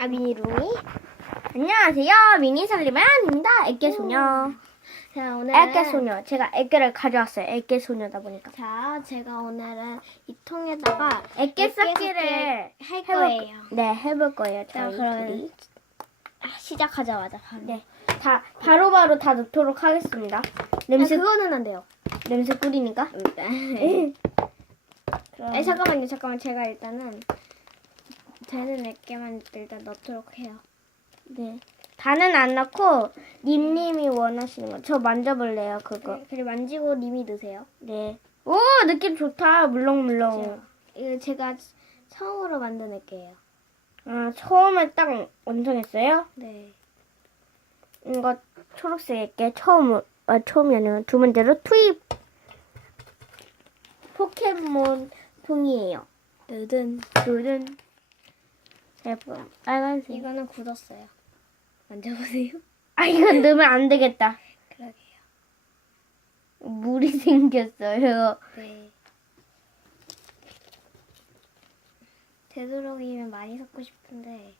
아 미니롱이. 안녕하세요. 미니 살림만입니다. 애깨 소녀. 자 오늘 애깨 소녀. 제가 애깨를 가져왔어요. 애깨 소녀다 보니까. 자 제가 오늘은 이 통에다가 애깨 쌓기를 할 해볼 거예요. 네, 해볼 거예요. 자 둘이. 아, 시작하자마자 바로. 네. 다 바로바로 다 넣도록 하겠습니다. 아, 냄새 그거는 안 돼요. 냄새 꿀이니까. 네. 그럼 아니 잠깐만요. 잠깐만 제가 일단은 되는 몇 개만 일단 넣도록 해요. 네. 다는 안 넣고 님님이 원하시는 거. 저 만져볼래요, 그거. 네, 그리고 만지고 님이 넣으세요. 네. 오, 느낌 좋다. 물렁물렁. 자, 이거 제가 처음으로 만든 애게요. 아, 처음에 딱 완성했어요? 네. 이거 초록색에 처음 아 처음이 아니라 두 번째로 투입 포켓몬 통이에요. 느든. 둘은 예쁜 빨간색. 이거는 굳었어요. 만져보세요. 아 이건 넣으면 안 되겠다. 그러게요. 물이 생겼어요. 네. 되도록이면 많이 섞고 싶은데.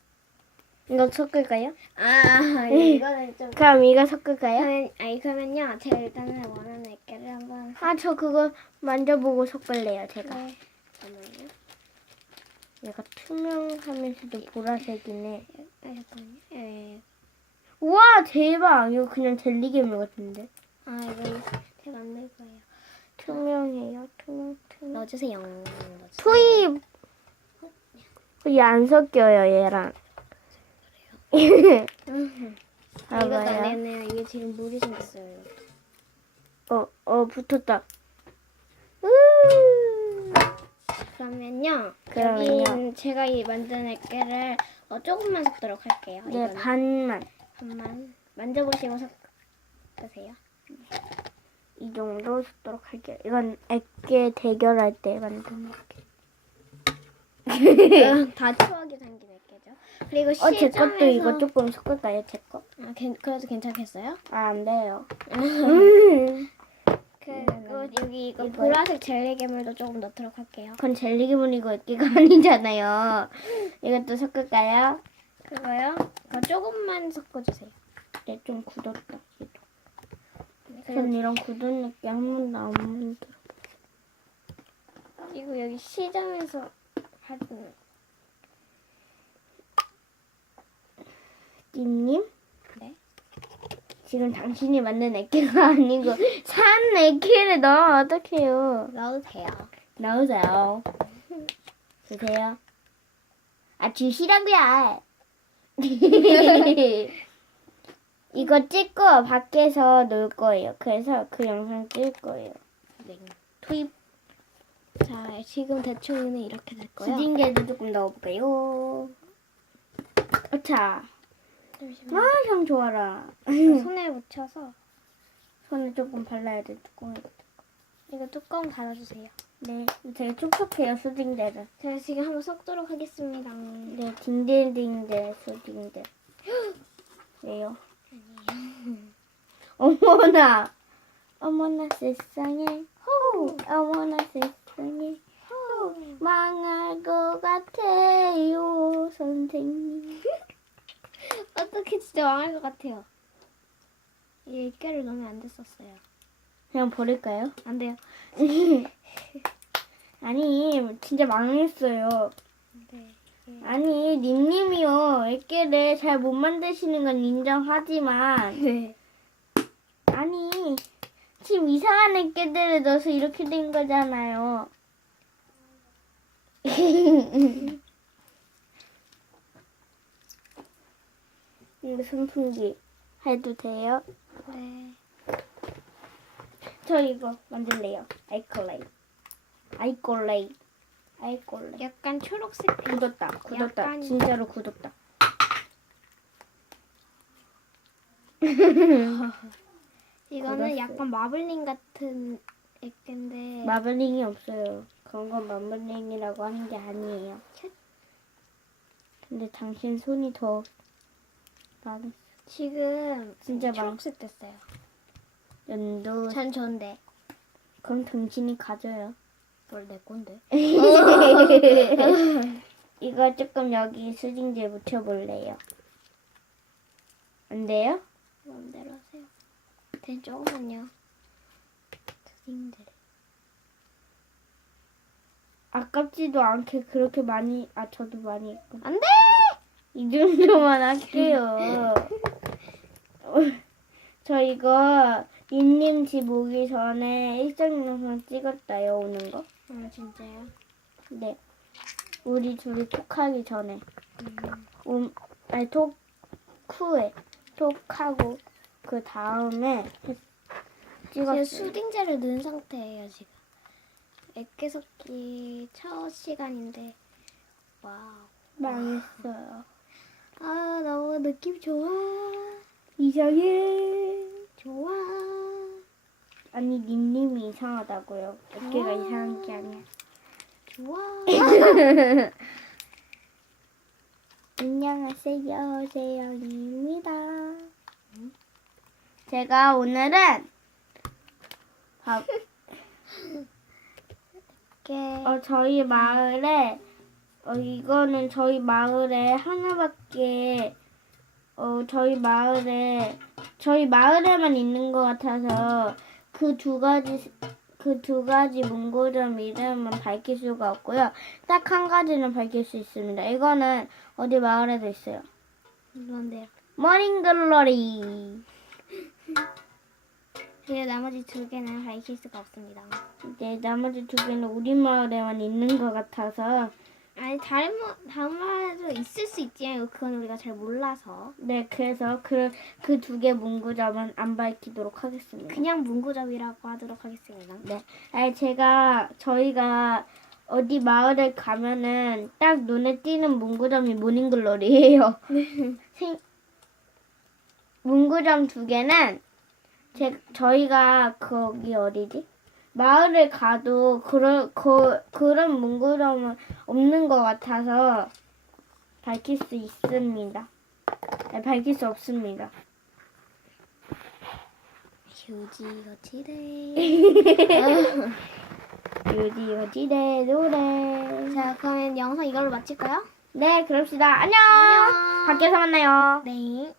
이거 섞을까요? 아, 이거는 좀. 그럼 이거 섞을까요? 그러면, 아니, 그러면요. 제가 일단은 원하는 액계를 한번. 아 저 그거 만져보고 섞을래요 제가. 네. 잠깐만요. 얘가 투명하면서도 보라색이네. 아, 잠깐만요. 예. 우와 대박. 이거 그냥 젤리 괴물 같은데. 아, 이거 제가 안 넣을 거예요. 투명해요. 투명 투명. 넣어주세요. 넣어주세요. 투입. 얘 안 섞여요 얘랑. 음. 아, 이것도 안 봐봐요. 되겠네요. 이게 지금 물이 생겼어요. 어, 어 붙었다. 음. 그러면요. 그러면요. 여기 제가 이 만든 액계를 어, 조금만 섞도록 할게요. 네 이거는. 반만 한번 만져보시고 섞으세요. 이 정도 섞도록 할게요. 이건 액계 대결할 때 만든 액계. 다 추억이 담긴 액계죠. 그리고 어, 제 것도 시장에서- 이거 조금 섞을까요, 제 거? 아, 괜- 그래도 괜찮겠어요? 아, 안 돼요. 음. 그리고 여기 이거 이거요? 보라색 젤리 괴물도 조금 넣도록 할게요. 그건 젤리 기분이고 액계가 아니잖아요. 이것도 섞을까요? 그거요? 그거 조금만 섞어주세요. 네, 좀 굳었다. 얘도. 그리고, 전 이런 굳은 액계 한 번도 안 만들어. 그리고 여기 시장에서 하는 님 네. 지금 당신이 만든 액계가 아니고 산 액계를 넣으면 어떡해요? 돼요. 넣으세요. 주세요. 아 주시라고요. 이거 찍고 밖에서 놀 거예요. 그래서 그 영상 찍을 거예요. 네. 투입 자, 지금 대충은 이렇게 될 거예요. 수딩게도 조금 넣어볼까요? 어차. 잠시만요. 아, 향 좋아라. 손에 묻혀서 손에 조금 발라야 돼, 뚜껑에. 이거 뚜껑 닫아주세요. 네, 되게 촉촉해요, 수딩대는. 제가 지금 한번 섞도록 하겠습니다. 네, 딩들딩들, 수딩들. 왜요? 어머나! 어머나 세상에, 호! 어머나 세상에, 호! 망할 것 같아요, 선생님. 어떻게 진짜 망할 것 같아요. 이 액계를 넣으면 안 됐었어요. 그냥 버릴까요? 안 돼요. 아니, 진짜 망했어요. 네. 아니, 님님이요. 액계를 잘 못 만드시는 건 인정하지만, 네. 아니, 지금 이상한 액계들을 넣어서 이렇게 된 거잖아요. 이거 선풍기 해도 돼요? 네. 저 이거 만들래요. 아이콜레이. 아이콜레이. 아이콜레이. 약간 초록색 빛. 굳었다. 굳었다. 약간- 진짜로 굳었다. 이거는. 약간 마블링 같은 액계인데. 마블링이 없어요. 그런 건 마블링이라고 하는 게 아니에요. 캣. 근데 당신 손이 더 많았어. 지금 진짜 많- 초록색 됐어요. 연도. 전 좋은데. 그럼 당신이 가져요. 뭘 내 건데? 이거 조금 여기 수딩제 묻혀볼래요. 안 돼요? 마음대로 하세요. 대 조금만요. 선생님들. 아깝지도 않게 그렇게 많이 아 저도 많이 했고 안 돼! 이 정도만 할게요. 저 이거 닌님 집 오기 전에 일정 영상 찍었다요 오는 거. 아 진짜요? 네. 우리 둘이 톡하기 전에. 음. 음, 아니 톡 후에 톡하고 그 다음에 찍었어요. 수딩제를 넣은 상태예요 지금. 액계석기 첫 시간인데 와우. 망했어요. 아 너무 느낌 좋아. 이상해. 좋아. 아니 닌님이 이상하다고요. 어깨가 아. 이상한 게 아니야. 좋아. 안녕하세요, 세영입니다. 제가 오늘은 밥, 이렇게 어, 저희 마을에 어, 이거는 저희 마을에 하나밖에 어, 저희 마을에 저희 마을에만 있는 것 같아서 그 두 가지 그 두 가지 문고점 이름은 밝힐 수가 없고요. 딱 한 가지는 밝힐 수 있습니다. 이거는 어디 마을에도 있어요. 뭔데요? 머닝글로리. 그리고 나머지 두 개는 밝힐 수가 없습니다. 이제 나머지 두 개는 우리 마을에만 있는 것 같아서 아니 다른 뭐 다른 말도 있을 수 있지만 그건 우리가 잘 몰라서 네 그래서 그 그 두 개 문구점은 안 밝히도록 하겠습니다. 그냥 문구점이라고 하도록 하겠습니다. 네. 아니 제가 저희가 어디 마을에 가면은 딱 눈에 띄는 문구점이 모닝글로리예요. 생- 문구점 두 개는 제 저희가 거기 어디지? 마을에 가도 그런 그 그런 문구점은 없는 것 같아서 밝힐 수 있습니다. 네, 밝힐 수 없습니다. 휴지 거치대. 요디 요디네 노래. 자 그러면 영상 이걸로 마칠까요? 네, 그럽시다. 안녕. 안녕. 밖에서 만나요. 네.